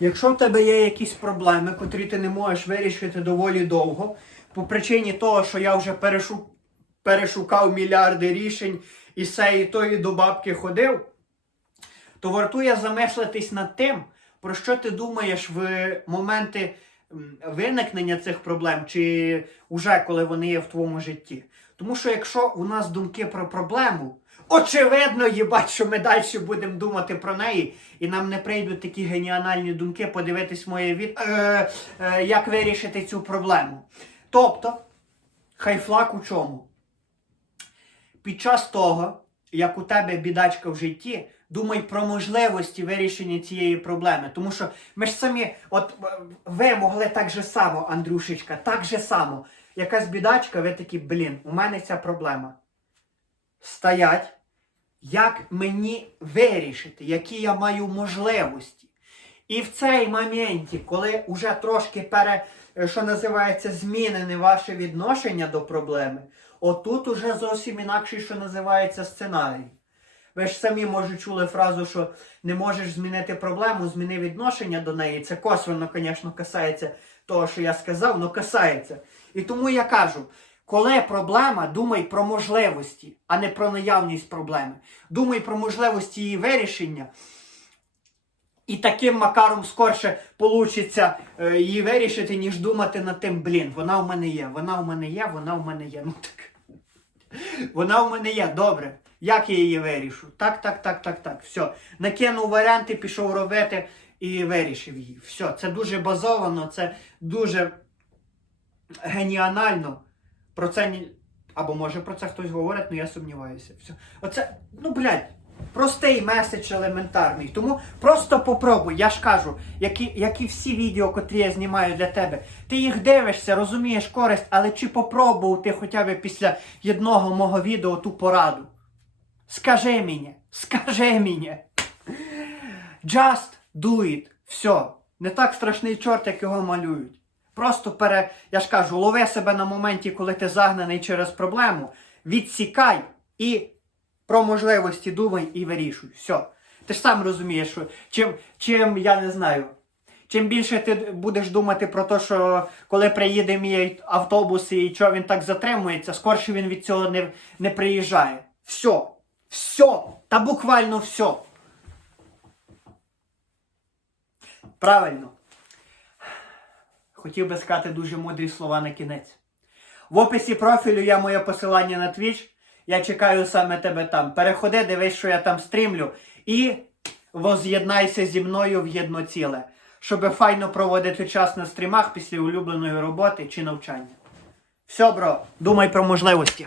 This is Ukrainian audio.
Якщо в тебе є якісь проблеми, котрі ти не можеш вирішити доволі довго, по причині того, що я вже перешу... перешукав мільярди рішень і з цієї тої до бабки ходив, то вартує замислитись над тим, про що ти думаєш в моменти виникнення цих проблем, чи уже коли вони є в твоєму житті. Тому що якщо у нас думки про проблему, очевидно, їбать, що ми далі будемо думати про неї, і нам не прийдуть такі геніальні думки подивитись моє від, е, е, як вирішити цю проблему. Тобто, хай флаг у чому? Під час того, як у тебе бідачка в житті, думай про можливості вирішення цієї проблеми. Тому що ми ж самі, от е, ви могли так же само, Андрюшечка, так же само. Якась бідачка, ви такі, блін, у мене ця проблема. Стоять, як мені вирішити, які я маю можливості. І в цей моменті, коли вже трошки пере, е, що називається, змінене ваше відношення до проблеми, отут уже зовсім інакший, що називається сценарій. Ви ж самі, може, чули фразу, що не можеш змінити проблему, зміни відношення до неї. Це косвенно, звісно, касається того, що я сказав, але касається. І тому я кажу, коли проблема, думай про можливості, а не про наявність проблеми. Думай про можливості її вирішення. І таким макаром скорше получиться е, її вирішити, ніж думати над тим, блін, вона в мене є, вона в мене є, вона в мене є. Ну так. Вона в мене є, добре. Як я її вирішу? Так, так, так, так, так. Все. Накинув варіанти, пішов робити і вирішив її. Все, це дуже базовано, це дуже геніанально. Про це ні... Або може про це хтось говорить, але я сумніваюся. Все. Оце, ну блядь, простий меседж елементарний. Тому просто попробуй. Я ж кажу, які, які всі відео, котрі я знімаю для тебе, ти їх дивишся, розумієш користь, але чи попробував ти хоча б після одного мого відео ту пораду? Скажи мені, скажи мені. Just do it. Все. Не так страшний чорт, як його малюють. Просто пере, я ж кажу, лови себе на моменті, коли ти загнаний через проблему, відсікай і про можливості думай і вирішуй. Все. Ти ж сам розумієш, що чим, чим я не знаю. Чим більше ти будеш думати про те, що коли приїде мій автобус і що він так затримується, скорше він від цього не, не приїжджає. Все. Все. Та буквально все. Правильно. Хотів би сказати дуже мудрі слова на кінець. В описі профілю є моє посилання на Twitch. Я чекаю саме тебе там. Переходи, дивись, що я там стрімлю. І воз'єднайся зі мною в єдно ціле, щоб файно проводити час на стрімах після улюбленої роботи чи навчання. Все, бро, думай про можливості.